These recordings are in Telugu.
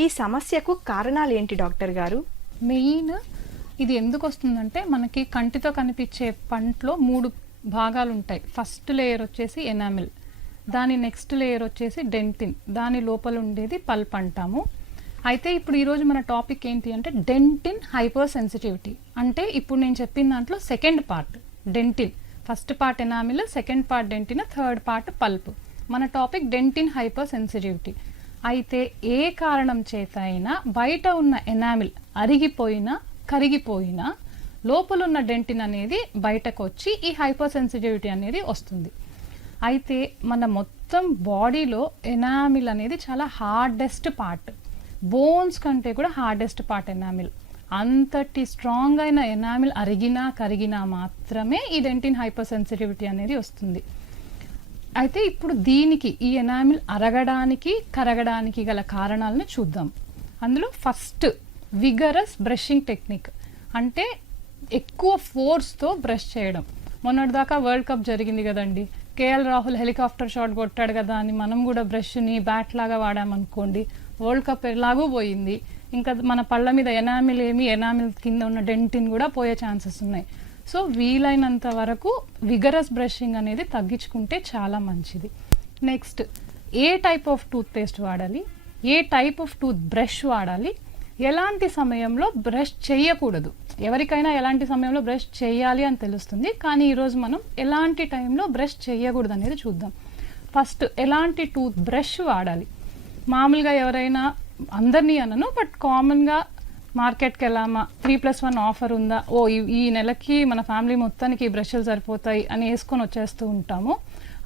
ఈ సమస్యకు కారణాలు ఏంటి డాక్టర్ గారు? మెయిన్ ఇది ఎందుకు వస్తుందంటే మనకి కంటితో కనిపించే పంటలో మూడు భాగాలు ఉంటాయి ఫస్ట్ లేయర్ వచ్చేసి ఎనామిల్ దాని నెక్స్ట్ లేయర్ వచ్చేసి డెంటిన్ దాని లోపల ఉండేది పల్ప్ అంటాము. అయితే ఇప్పుడు ఈరోజు మన టాపిక్ ఏంటి అంటే డెంటిన్ హైపర్ సెన్సిటివిటీ అంటే ఇప్పుడు నేను చెప్పిన దాంట్లో second part dentin. First part enamel second part dentin third part pulp. మన టాపిక్ డెంటిన్ హైపర్ సెన్సిటివిటీ అయితే ఏ కారణం చేత అయినా బయట ఉన్న ఎనామిల్ అరిగిపోయినా కరిగిపోయినా లోపలున్న డెంటిన్ అనేది బయటకు వచ్చి ఈ హైపర్ సెన్సిటివిటీ అనేది వస్తుంది. అయితే మన మొత్తం బాడీలో ఎనామిల్ అనేది చాలా హార్డెస్ట్ పార్ట్. బోన్స్ కంటే కూడా హార్డెస్ట్ పార్ట్ ఎనామిల్. అంతటి స్ట్రాంగ్ అయిన ఎనామిల్ అరిగినా కరిగినా మాత్రమే ఈ డెంటిన్ హైపర్ సెన్సిటివిటీ అనేది వస్తుంది. అయితే ఇప్పుడు దీనికి ఈ ఎనామిల్ అరగడానికి కరగడానికి గల కారణాలను చూద్దాం. అందులో ఫస్ట్ విగరస్ బ్రషింగ్ టెక్నిక్. అంటే ఎక్కువ ఫోర్స్తో బ్రష్ చేయడం. మొన్నటిదాకా వరల్డ్ కప్ జరిగింది కదండి. కేఎల్ రాహుల్ హెలికాప్టర్ షాట్ కొట్టాడు కదా అని మనం కూడా బ్రష్ని బ్యాట్ లాగా వాడామనుకోండి వరల్డ్ కప్ ఎలాగూ పోయింది. ఇంకా మన పళ్ళ మీద ఎనామిల్ ఏమి ఎనామిల్ కింద ఉన్న డెంటిన్ కూడా పోయే ఛాన్సెస్ ఉన్నాయి. సో వీలైనంత వరకు విగరస్ బ్రషింగ్ అనేది తగ్గించుకుంటే చాలా మంచిది. నెక్స్ట్ ఏ టైప్ ఆఫ్ టూత్ పేస్ట్ వాడాలి? ఏ టైప్ ఆఫ్ టూత్ బ్రష్ వాడాలి? ఎలాంటి సమయంలో బ్రష్ చేయకూడదు? ఎవరికైనా ఎలాంటి సమయంలో బ్రష్ చేయాలి అని తెలుస్తుంది కానీ ఈరోజు మనం ఎలాంటి టైంలో బ్రష్ చేయకూడదు అనేది చూద్దాం. ఫస్ట్ ఎలాంటి టూత్ బ్రష్ వాడాలి? మామూలుగా ఎవరైనా అందరినీ అనను బట్ కామన్గా మార్కెట్కి వెళ్ళామా త్రీ ప్లస్ వన్ ఆఫర్ ఉందా? ఓ ఈ- ఈ నెలకి మన ఫ్యామిలీ మొత్తానికి ఈ బ్రష్లు సరిపోతాయి అని వేసుకొని వచ్చేస్తూ ఉంటాము.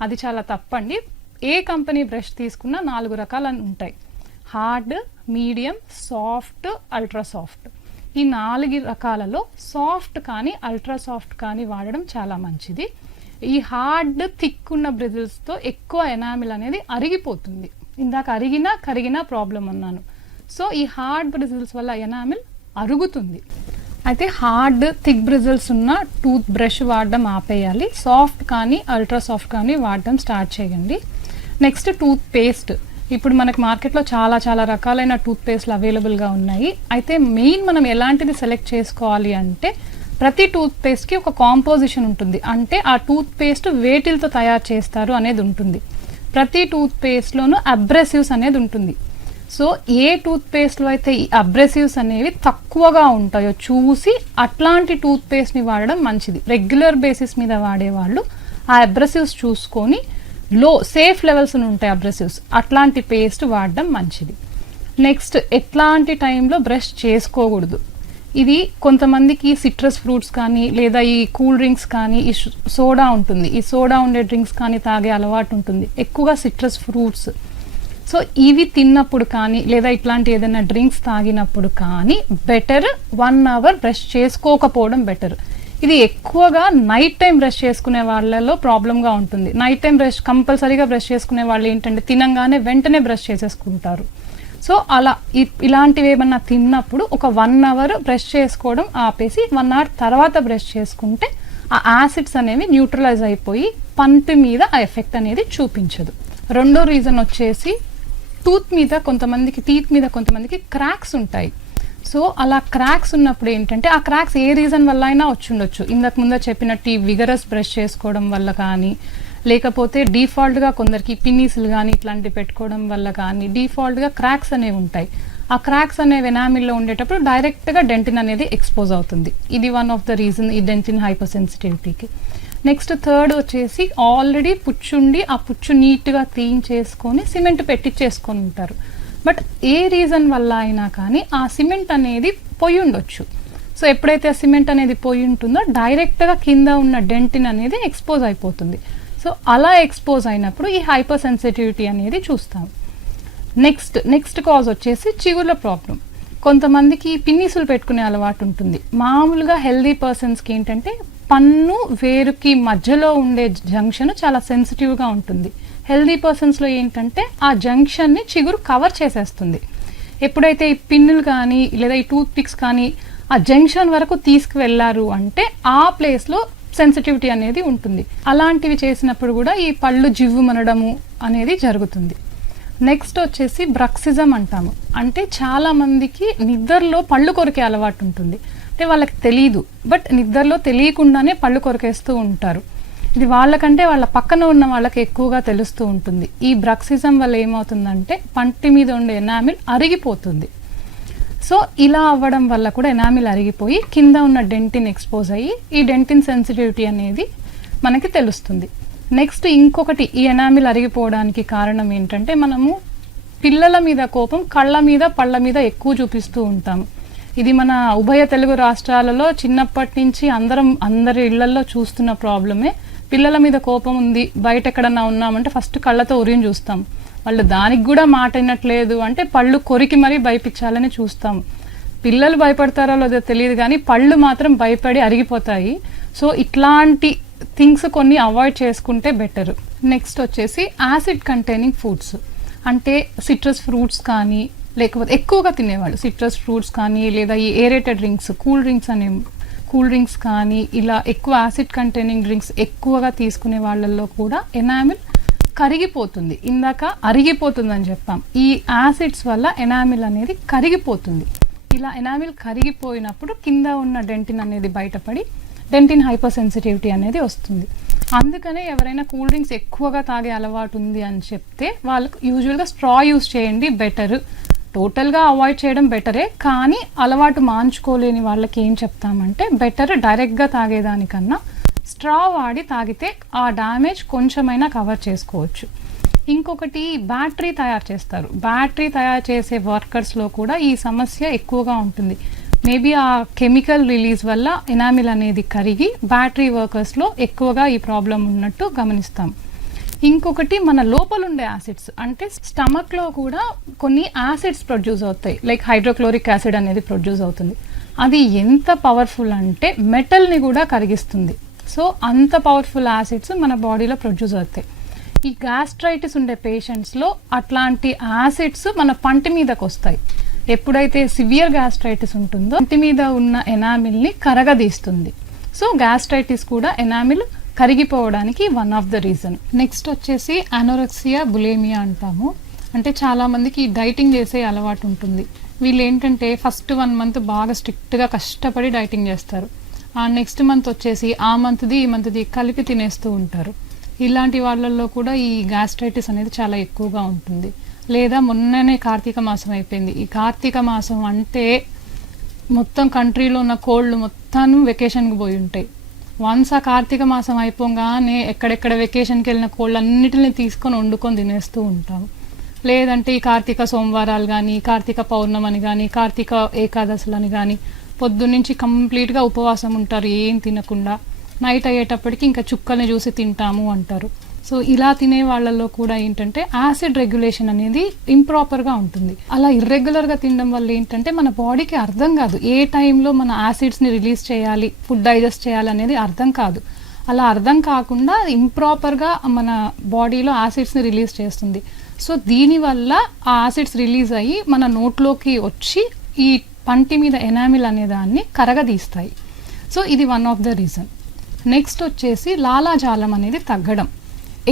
అది చాలా తప్పండి. ఏ కంపెనీ బ్రష్ తీసుకున్నా నాలుగు రకాలు ఉంటాయి. Hard medium soft ultra soft. ఈ నాలుగు రకాలలో సాఫ్ట్ కానీ అల్ట్రా సాఫ్ట్ కానీ వాడడం చాలా మంచిది. ఈ హార్డ్ థిక్ ఉన్న బ్రిజిల్స్తో ఎక్కువ ఎనామిల్ అనేది అరిగిపోతుంది. ఇందాక అరిగినా కరిగినా ప్రాబ్లం అన్నాను. సో ఈ హార్డ్ బ్రిజిల్స్ వల్ల ఎనామిల్ అరుగుతుంది. అయితే హార్డ్ థిక్ బ్రిజిల్స్ ఉన్న టూత్ బ్రష్ వాడడం ఆపేయాలి. సాఫ్ట్ కానీ అల్ట్రా సాఫ్ట్ కానీ వాడడం స్టార్ట్ చేయండి. నెక్స్ట్ టూత్ పేస్ట్ ఇప్పుడు మనకు మార్కెట్లో చాలా చాలా రకాలైన టూత్ పేస్ట్లు అవైలబుల్గా ఉన్నాయి. అయితే మెయిన్ మనం ఎలాంటిది సెలెక్ట్ చేసుకోవాలి అంటే ప్రతి టూత్ పేస్ట్కి ఒక కాంపోజిషన్ ఉంటుంది. అంటే ఆ టూత్ పేస్ట్ వేటిలతో తయారు చేస్తారు అనేది ఉంటుంది. ప్రతి టూత్ పేస్ట్లోనూ అబ్రెసివ్స్ అనేది ఉంటుంది. సో ఏ టూత్ పేస్ట్లో అయితే ఈ అబ్రెసివ్స్ అనేవి తక్కువగా ఉంటాయో చూసి అట్లాంటి టూత్ పేస్ట్ని వాడడం మంచిది. రెగ్యులర్ బేసిస్ మీద వాడేవాళ్ళు ఆ అబ్రెసివ్స్ చూసుకొని లో సేఫ్ లెవెల్స్ ఉంటాయి అబ్రెసివ్స్. అట్లాంటి పేస్ట్ వాడడం మంచిది. నెక్స్ట్ ఎట్లాంటి టైంలో బ్రష్ చేసుకోకూడదు. ఇది కొంతమందికి సిట్రస్ ఫ్రూట్స్ కానీ లేదా ఈ కూల్ డ్రింక్స్ కానీ ఈ సోడా ఉంటుంది. ఈ సోడా ఉండే డ్రింక్స్ కానీ తాగే అలవాటు ఉంటుంది. ఎక్కువగా సిట్రస్ ఫ్రూట్స్ సో ఇవి తిన్నప్పుడు కానీ లేదా ఇట్లాంటి ఏదైనా డ్రింక్స్ తాగినప్పుడు కానీ బెటర్ వన్ అవర్ బ్రష్ చేసుకోకపోవడం బెటర్. ఇది ఎక్కువగా నైట్ టైం బ్రష్ చేసుకునే వాళ్ళలో ప్రాబ్లంగా ఉంటుంది. నైట్ టైం బ్రష్ కంపల్సరీగా బ్రష్ చేసుకునే వాళ్ళు ఏంటంటే తినంగానే వెంటనే బ్రష్ చేసేసుకుంటారు. సో అలా ఇ- ఇలాంటివి ఏమన్నా తిన్నప్పుడు ఒక వన్ అవర్ బ్రష్ చేసుకోవడం ఆపేసి వన్ అవర్ తర్వాత బ్రష్ చేసుకుంటే ఆ యాసిడ్స్ అనేవి న్యూట్రలైజ్ అయిపోయి పంటి మీద ఆ ఎఫెక్ట్ అనేది చూపించదు. రెండో రీజన్ వచ్చేసి టూత్ మీద కొంతమందికి టీత్ మీద కొంతమందికి క్రాక్స్ ఉంటాయి. సో అలా క్రాక్స్ ఉన్నప్పుడు ఏంటంటే ఆ క్రాక్స్ ఏ రీజన్ వల్ల అయినా వచ్చి ఉండొచ్చు ఇంతకు ముందు చెప్పినట్టు ఈ విగరస్ బ్రష్ చేసుకోవడం వల్ల కానీ లేకపోతే డిఫాల్ట్గా కొందరికి పిన్నీసులు కానీ ఇట్లాంటివి పెట్టుకోవడం వల్ల కానీ డిఫాల్ట్గా క్రాక్స్ అనేవి ఉంటాయి. ఆ క్రాక్స్ అనేవి ఎనామిల్లో ఉండేటప్పుడు డైరెక్ట్గా డెంటిన్ అనేది ఎక్స్పోజ్ అవుతుంది. ఇది వన్ ఆఫ్ ద రీజన్ ఈ డెంటిన్ హైపర్ సెన్సిటివిటీకి నెక్స్ట్ థర్డ్ వచ్చేసి ఆల్రెడీ పుచ్చుండి ఆ పుచ్చు నీట్గా క్లీన్ చేసుకొని సిమెంట్ పెట్టించేసుకొని ఉంటారు. బట్ ఏ రీజన్ వల్ల అయినా కానీ ఆ సిమెంట్ అనేది పొయ్యి ఉండొచ్చు. సో ఎప్పుడైతే ఆ సిమెంట్ అనేది పోయి ఉంటుందో డైరెక్ట్గా కింద ఉన్న డెంటిన్ అనేది ఎక్స్పోజ్ అయిపోతుంది. సో అలా ఎక్స్పోజ్ అయినప్పుడు ఈ హైపర్ సెన్సిటివిటీ అనేది చూస్తాం. నెక్స్ట్ నెక్స్ట్ కాజ్ వచ్చేసి చిగుర్ల ప్రాబ్లం కొంతమందికి పిన్నీసులు పెట్టుకునే అలవాటు ఉంటుంది. మామూలుగా హెల్దీ పర్సన్స్కి ఏంటంటే పన్ను వేరుకి మధ్యలో ఉండే జంక్షన్ చాలా సెన్సిటివ్గా ఉంటుంది. హెల్దీ పర్సన్స్లో ఏంటంటే ఆ జంక్షన్ని చిగురు కవర్ చేసేస్తుంది. ఎప్పుడైతే ఈ పిన్నులు కానీ లేదా ఈ టూత్ పిక్స్ కానీ ఆ జంక్షన్ వరకు తీసుకువెళ్ళారు అంటే ఆ ప్లేస్లో సెన్సిటివిటీ అనేది ఉంటుంది. అలాంటివి చేసినప్పుడు కూడా ఈ పళ్ళు జివ్వు మనడము అనేది జరుగుతుంది. నెక్స్ట్ వచ్చేసి బ్రక్సిజం అంటాము. అంటే చాలామందికి నిద్రలో పళ్ళు కొరికే అలవాటు ఉంటుంది. అంటే వాళ్ళకి తెలియదు బట్ నిద్రలో తెలియకుండానే పళ్ళు కొరికేస్తూ ఉంటారు. ఇది వాళ్ళకంటే వాళ్ళ పక్కన ఉన్న వాళ్ళకి ఎక్కువగా తెలుస్తూ ఉంటుంది. ఈ బ్రక్సిజం వల్ల ఏమవుతుందంటే పంటి మీద ఉండే ఎనామిల్ అరిగిపోతుంది. సో ఇలా అవ్వడం వల్ల కూడా ఎనామిల్ అరిగిపోయి కింద ఉన్న డెంటిన్ ఎక్స్పోజ్ అయ్యి ఈ డెంటిన్ సెన్సిటివిటీ అనేది మనకి తెలుస్తుంది. నెక్స్ట్ ఇంకొకటి ఈ ఎనామిల్ అరిగిపోవడానికి కారణం ఏంటంటే మనము పిల్లల మీద కోపం కళ్ళ మీద పళ్ళ మీద ఎక్కువ చూపిస్తూ ఉంటాము. ఇది మన ఉభయ తెలుగు రాష్ట్రాలలో చిన్నప్పటి నుంచి అందరం అందరి ఇళ్ళలో చూస్తున్న ప్రాబ్లమే. పిల్లల మీద కోపం ఉంది బయట ఎక్కడన్నా ఉన్నామంటే ఫస్ట్ కళ్ళతో ఉరిని చూస్తాం. వాళ్ళు దానికి కూడా మాట వినట్లేదు అంటే పళ్ళు కొరికి మరీ భయపించాలని చూస్తాం. పిల్లలు భయపడతారో లేదో తెలియదు కానీ పళ్ళు మాత్రం భయపడి అరిగిపోతాయి. సో ఇట్లాంటి థింగ్స్ కొన్ని అవాయిడ్ చేసుకుంటే బెటర్. నెక్స్ట్ వచ్చేసి యాసిడ్ కంటైనింగ్ ఫుడ్స్. అంటే సిట్రస్ ఫ్రూట్స్ కానీ లేకపోతే ఎక్కువగా తినేవాళ్ళు. సిట్రస్ ఫ్రూట్స్ కానీ లేదా ఈ ఏరేటెడ్ డ్రింక్స్ కూల్ డ్రింక్స్ అనే కూల్ డ్రింక్స్ కానీ ఇలా ఎక్కువ యాసిడ్ కంటైనింగ్ డ్రింక్స్ ఎక్కువగా తీసుకునే వాళ్ళల్లో కూడా ఎనామిల్ కరిగిపోతుంది. ఇందాక అరిగిపోతుందని చెప్పాం. ఈ యాసిడ్స్ వల్ల ఎనామిల్ అనేది కరిగిపోతుంది. ఇలా ఎనామిల్ కరిగిపోయినప్పుడు కింద ఉన్న డెంటిన్ అనేది బయటపడి డెంటిన్ హైపర్ సెన్సిటివిటీ అనేది వస్తుంది. అందుకనే ఎవరైనా కూల్ డ్రింక్స్ ఎక్కువగా తాగే అలవాటు ఉంది అని చెప్తే వాళ్ళకు యూజువల్గా స్ట్రా యూస్ చేయండి బెటర్ టోటల్గా అవాయిడ్ చేయడం బెటరే కానీ అలవాటు మాంచుకోలేని వాళ్ళకి ఏం చెప్తామంటే బెటర్ డైరెక్ట్గా తాగేదానికన్నా స్ట్రా వాడి తాగితే ఆ డ్యామేజ్ కొంచెమైనా కవర్ చేసుకోవచ్చు. ఇంకొకటి బ్యాటరీ తయారు చేస్తారు. బ్యాటరీ తయారు చేసే వర్కర్స్లో కూడా ఈ సమస్య ఎక్కువగా ఉంటుంది. మేబీ ఆ కెమికల్ రిలీజ్ వల్ల ఎనామిల్ అనేది కరిగి బ్యాటరీ వర్కర్స్లో ఎక్కువగా ఈ ప్రాబ్లం ఉన్నట్టు గమనిస్తాం. ఇంకొకటి మన లోపల ఉండే యాసిడ్స్ అంటే స్టమక్లో కూడా కొన్ని యాసిడ్స్ ప్రొడ్యూస్ అవుతాయి. లైక్ హైడ్రోక్లోరిక్ యాసిడ్ అనేది ప్రొడ్యూస్ అవుతుంది. అది ఎంత పవర్ఫుల్ అంటే మెటల్ని కూడా కరిగిస్తుంది. సో అంత పవర్ఫుల్ యాసిడ్స్ మన బాడీలో ప్రొడ్యూస్ అవుతాయి. ఈ గ్యాస్ట్రైటిస్ ఉండే పేషెంట్స్లో అట్లాంటి యాసిడ్స్ మన పంటి మీదకు వస్తాయి. ఎప్పుడైతే సివియర్ గ్యాస్ట్రైటిస్ ఉంటుందో పంటి మీద ఉన్న ఎనామిల్ని కరగదీస్తుంది. సో గ్యాస్ట్రైటిస్ కూడా enamel కరిగిపోవడానికి one of the reason next వచ్చేసి అనోరెక్సియా బులేమియా అంటాము. అంటే చాలామందికి డైటింగ్ చేసే అలవాటు ఉంటుంది. వీళ్ళు ఏంటంటే ఫస్ట్ వన్ మంత్ బాగా స్ట్రిక్ట్గా కష్టపడి డైటింగ్ చేస్తారు. ఆ నెక్స్ట్ మంత్ వచ్చేసి ఆ మంత్ది ఈ మంత్ది కలిపి తినేస్తూ ఉంటారు. ఇలాంటి వాళ్ళల్లో కూడా ఈ గ్యాస్ట్రైటిస్ అనేది చాలా ఎక్కువగా ఉంటుంది. లేదా మొన్ననే కార్తీక మాసం అయిపోయింది. ఈ కార్తీక మాసం అంటే మొత్తం కంట్రీలో ఉన్న కోళ్ళు మొత్తం వెకేషన్కి పోయి ఉంటాయి. వన్స్ ఆ కార్తీక మాసం అయిపోగానే ఎక్కడెక్కడ వెకేషన్కి వెళ్ళిన కోళ్ళన్నిటిని తీసుకొని వండుకొని తినేస్తూ ఉంటాం. లేదంటే ఈ కార్తీక సోమవారాలు కానీ కార్తీక పౌర్ణమని కానీ కార్తీక ఏకాదశులని కానీ పొద్దున్నుంచి కంప్లీట్గా ఉపవాసం ఉంటారు ఏం తినకుండా. నైట్ అయ్యేటప్పటికి ఇంకా చుక్కల్ని చూసి తింటాము అంటారు. సో ఇలా తినే వాళ్ళల్లో కూడా ఏంటంటే యాసిడ్ రెగ్యులేషన్ అనేది ఇంప్రాపర్గా ఉంటుంది. అలా ఇర్రెగ్యులర్గా తినడం వల్ల ఏంటంటే మన బాడీకి అర్థం కాదు. ఏ టైంలో మన యాసిడ్స్ని రిలీజ్ చేయాలి ఫుడ్ డైజెస్ట్ చేయాలి అనేది అర్థం కాదు. అలా అర్థం కాకుండా ఇంప్రాపర్గా మన బాడీలో యాసిడ్స్ని రిలీజ్ చేస్తుంది. సో దీనివల్ల ఆ యాసిడ్స్ రిలీజ్ అయ్యి మన నోట్లోకి వచ్చి ఈ పంటి మీద ఎనామిల్ అనే దాన్ని కరగదీస్తాయి. సో ఇది one of the reason next వచ్చేసి లాలాజాలం అనేది తగ్గడం.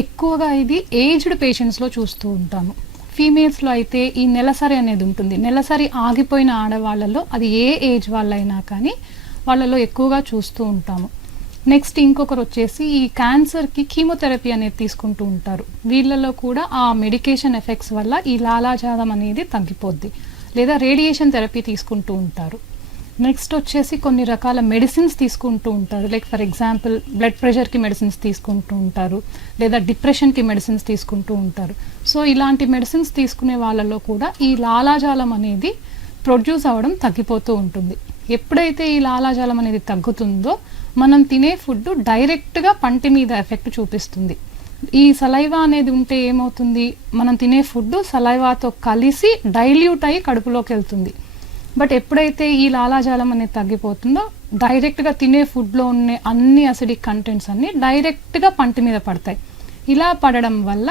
ఎక్కువగా ఇది ఏజ్డ్ పేషెంట్స్లో చూస్తూ ఉంటాము. ఫీమేల్స్లో అయితే ఈ నెలసరి అనేది ఉంటుంది. నెలసరి ఆగిపోయిన ఆడవాళ్ళలో అది ఏ ఏజ్ వాళ్ళైనా కానీ వాళ్ళలో ఎక్కువగా చూస్తూ ఉంటాము. నెక్స్ట్ ఇంకొకరు వచ్చేసి ఈ క్యాన్సర్కి కీమోథెరపీ అనేది తీసుకుంటూ ఉంటారు. వీళ్ళలో కూడా ఆ మెడికేషన్ ఎఫెక్ట్స్ వల్ల ఈ లాలాజాలం అనేది తగ్గిపోద్ది. లేదా రేడియేషన్ థెరపీ తీసుకుంటూ ఉంటారు. నెక్స్ట్ వచ్చేసి కొన్ని రకాల మెడిసిన్స్ తీసుకుంటూ ఉంటారు. లైక్ ఫర్ ఎగ్జాంపుల్ బ్లడ్ ప్రెషర్కి మెడిసిన్స్ తీసుకుంటూ ఉంటారు. లేదా డిప్రెషన్కి మెడిసిన్స్ తీసుకుంటూ ఉంటారు. సో ఇలాంటి మెడిసిన్స్ తీసుకునే వాళ్ళలో కూడా ఈ లాలాజాలం అనేది ప్రొడ్యూస్ అవ్వడం తగ్గిపోతూ ఉంటుంది. ఎప్పుడైతే ఈ లాలాజాలం అనేది తగ్గుతుందో మనం తినే ఫుడ్ డైరెక్ట్గా పంటి మీద ఎఫెక్ట్ చూపిస్తుంది. ఈ సలైవా అనేది ఉంటే ఏమవుతుంది? మనం తినే ఫుడ్ సలైవాతో కలిసి డైల్యూట్ అయ్యి కడుపులోకి వెళ్తుంది. బట్ ఎప్పుడైతే ఈ లాలాజాలం అనేది తగ్గిపోతుందో డైరెక్ట్గా తినే ఫుడ్లో ఉన్న అన్ని అసిడిక్ కంటెంట్స్ అన్నీ డైరెక్ట్గా పంటి మీద పడతాయి. ఇలా పడడం వల్ల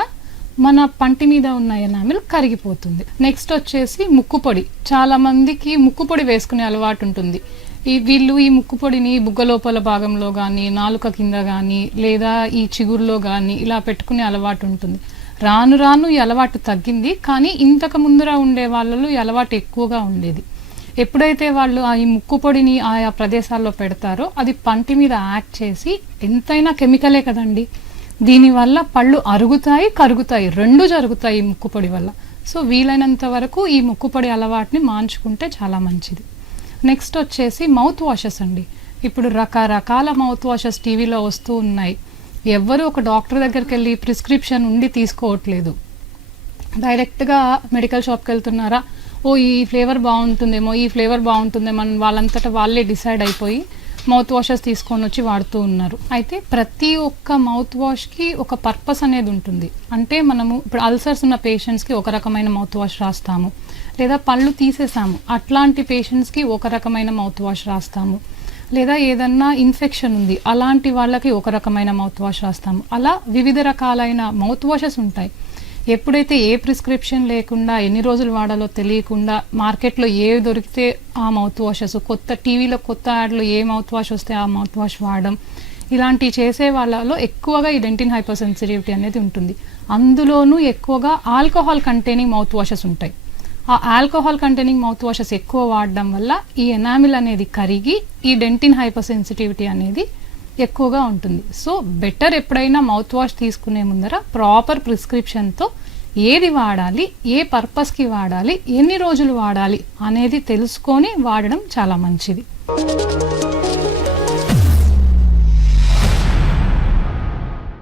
మన పంటి మీద ఉన్న ఎనామిల్ కరిగిపోతుంది. నెక్స్ట్ వచ్చేసి ముక్కు పొడి. ముక్కుపొడి ముక్కు పొడి వేసుకునే అలవాటు ఉంటుంది. ఈ వీళ్ళు ఈ ముక్కు పొడిని బుగ్గ లోపల భాగంలో కానీ నాలుక కింద కానీ లేదా ఈ చిగురులో కానీ ఇలా పెట్టుకునే అలవాటు ఉంటుంది. రాను రాను ఈ అలవాటు తగ్గింది కానీ ఇంతకు ముందర ఉండే వాళ్ళలో ఈ అలవాటు ఎక్కువగా ఉండేది. ఎప్పుడైతే వాళ్ళు ఆ ఈ ముక్కు పొడిని ఆయా ప్రదేశాల్లో పెడతారో అది పంటి మీద యాక్ట్ చేసి ఎంతైనా కెమికలే కదండి. దీనివల్ల పళ్ళు అరుగుతాయి కరుగుతాయి. రెండు జరుగుతాయి ఈ ముక్కు పొడి వల్ల. సో వీలైనంత వరకు ఈ ముక్కు పొడి అలవాటుని మాంచుకుంటే చాలా మంచిది. నెక్స్ట్ వచ్చేసి మౌత్ వాషెస్ అండి. ఇప్పుడు రకరకాల మౌత్ వాషెస్ టీవీలో వస్తూ ఉన్నాయి. ఎవ్వరు ఒక డాక్టర్ దగ్గరికి వెళ్ళి ప్రిస్క్రిప్షన్ ఉండి తీసుకోవట్లేదు. డైరెక్ట్గా మెడికల్ షాప్కి వెళ్తున్నారా ఓ ఈ ఫ్లేవర్ బాగుంటుందేమో ఈ ఫ్లేవర్ బాగుంటుందేమో అని వాళ్ళంతటా వాళ్ళే డిసైడ్ అయిపోయి మౌత్ వాషెస్ తీసుకొని వచ్చి వాడుతూ ఉన్నారు. అయితే ప్రతి ఒక్క మౌత్ వాష్కి ఒక పర్పస్ అనేది ఉంటుంది. అంటే మనము ఇప్పుడు అల్సర్స్ ఉన్న పేషెంట్స్కి ఒక రకమైన మౌత్ వాష్ రాస్తాము. లేదా పళ్ళు తీసేసాము అట్లాంటి పేషెంట్స్కి ఒక రకమైన మౌత్ వాష్ రాస్తాము. లేదా ఏదన్నా ఇన్ఫెక్షన్ ఉంది అలాంటి వాళ్ళకి ఒక రకమైన మౌత్ వాష్ రాస్తాము. అలా వివిధ రకాలైన మౌత్ వాషెస్ ఉంటాయి. ఎప్పుడైతే ఏ ప్రిస్క్రిప్షన్ లేకుండా ఎన్ని రోజులు వాడాలో తెలియకుండా మార్కెట్లో ఏ దొరికితే ఆ మౌత్ వాషెస్ కొత్త టీవీలో కొత్త యాడ్లో ఏ మౌత్ వాష్ వస్తే ఆ మౌత్ వాష్ వాడడం ఇలాంటివి చేసే వాళ్ళలో ఎక్కువగా ఈ డెంటిన్ హైపర్ సెన్సిటివిటీ అనేది ఉంటుంది. అందులోనూ ఎక్కువగా ఆల్కహాల్ కంటైనింగ్ మౌత్ వాషెస్ ఉంటాయి. ఆ ఆల్కహాల్ కంటైనింగ్ మౌత్ వాషెస్ ఎక్కువ వాడడం వల్ల ఈ ఎనామిల్ అనేది కరిగి ఈ డెంటిన్ హైపర్ సెన్సిటివిటీ అనేది ఎక్కువగా ఉంటుంది. సో బెటర్ ఎప్పుడైనా మౌత్ వాష్ తీసుకునే ముందర ప్రాపర్ ప్రిస్క్రిప్షన్తో ఏది వాడాలి ఏ పర్పస్కి వాడాలి ఎన్ని రోజులు వాడాలి అనేది తెలుసుకొని వాడడం చాలా మంచిది.